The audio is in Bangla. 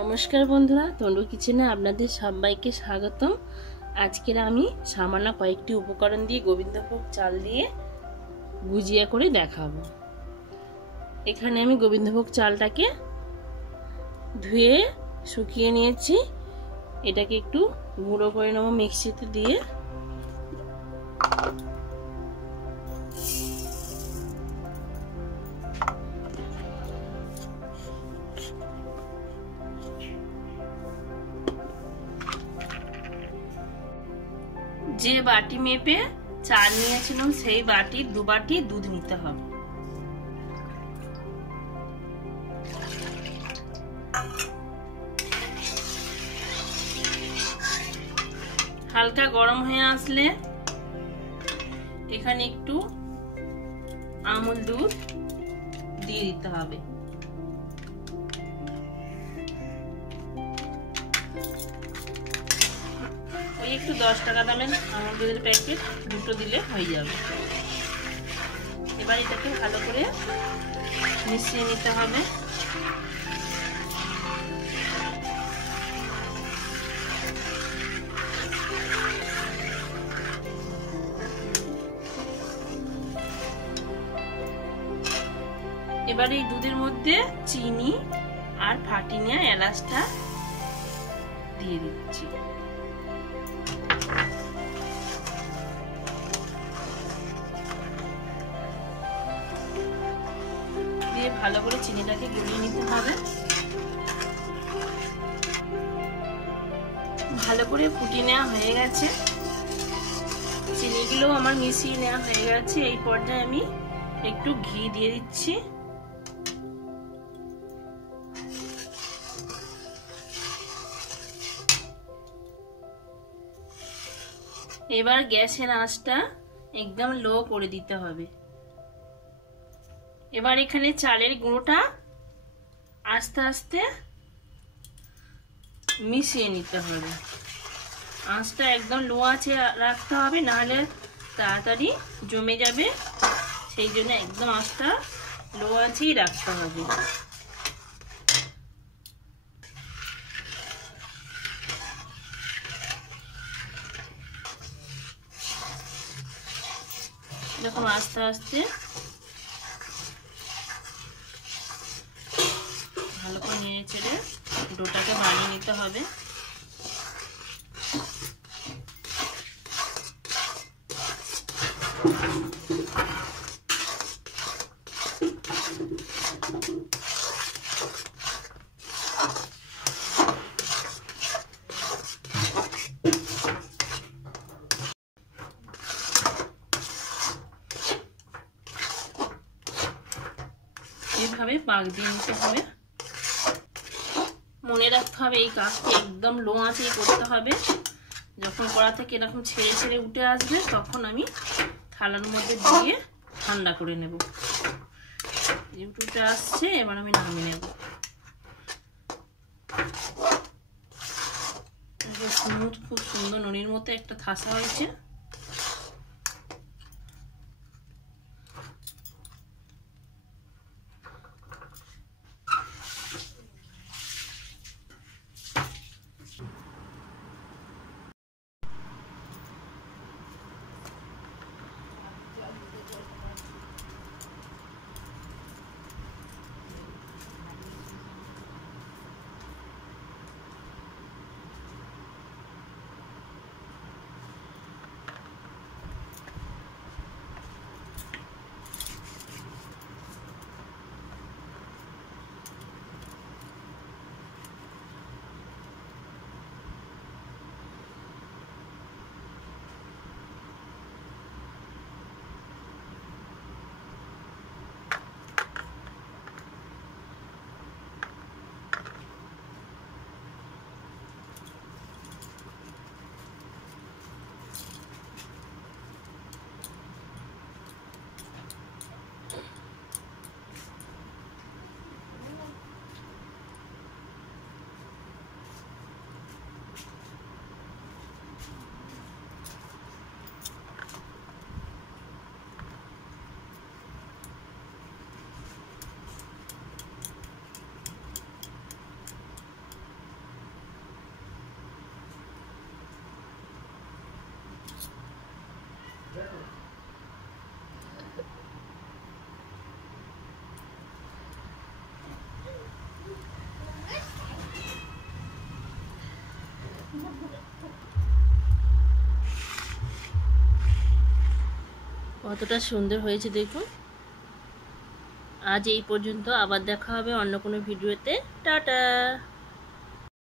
নমস্কার বন্ধুরা, তন্ডু কিচেনে আপনাদের সবাইকে স্বাগতম। আজকের আমি সামান্য কয়েকটি উপকরণ দিয়ে গোবিন্দভোগ চাল দিয়ে গুজিয়া করে দেখাবো। এখানে আমি গোবিন্দভোগ চালটাকে ধুয়ে শুকিয়ে নিয়েছি। এটাকে একটু গুঁড়ো করে নেবো মিক্সিতে দিয়ে। যে বাটি মেপে চাল নিয়েছিলাম সেই বাটির 2 বাটি দুধ নিতে হবে। হালকা গরম হয়ে আসলে এখানে একটু আমুল দুধ দিয়ে দিতে হবে। ওই একটু 10 টাকা দামের আমুল দুধের প্যাকেট দুটো দিলে হয়ে যাবে। এবার এটাকে ভালো করে মিশিয়ে নিতে হবে। এবার এই দুধের মধ্যে চিনি আর ফাটি নেওয়া এলাচটা দিয়ে দিচ্ছি। দিয়ে ভালো করে চিনিটাকে গলিয়ে নিতে হবে। ভালো করে ফুটিয়ে নেওয়া হয়ে গেছে, চিনিগুলো আমার মিশিয়ে নেওয়া হয়ে গেছে। এই পর্যায়ে আমি একটু ঘি দিয়ে দিচ্ছি। এবার গ্যাসের আঁচটা একদম লো করে দিতে হবে। এবার এখানে চালের গুঁড়োটা আস্তে আস্তে মিশিয়ে নিতে হবে। আঁচটা একদম লো আঁচে রাখতে হবে, নাহলে তাড়াতাড়ি জমে যাবে। সেই জন্য একদম আঁচটা লো আঁচেই রাখতে হবে। এরকম আস্তে আস্তে ভালো করে নেড়ে চেড়ে ডোটাকে বানিয়ে নিতে হবে। এইভাবে পাক দিয়ে নিতে হবে। মনে রাখতে হবে এই কাজটি একদম লো আঁচেই করতে হবে। যখন কড়া থেকে এরকম ছেড়ে ছেড়ে উঠে আসবে তখন আমি থালার মধ্যে দিয়ে ঠান্ডা করে নেব। উঠে আসছে, এবার আমি নামিয়ে নেব। স্মুথ, খুব সুন্দর ননির মতো একটা থাসা হয়েছে। কতটা সুন্দর হয়েছে দেখুন। আজ এই পর্যন্ত, আবার দেখা হবে অন্য কোনো ভিডিওতে। টাটা।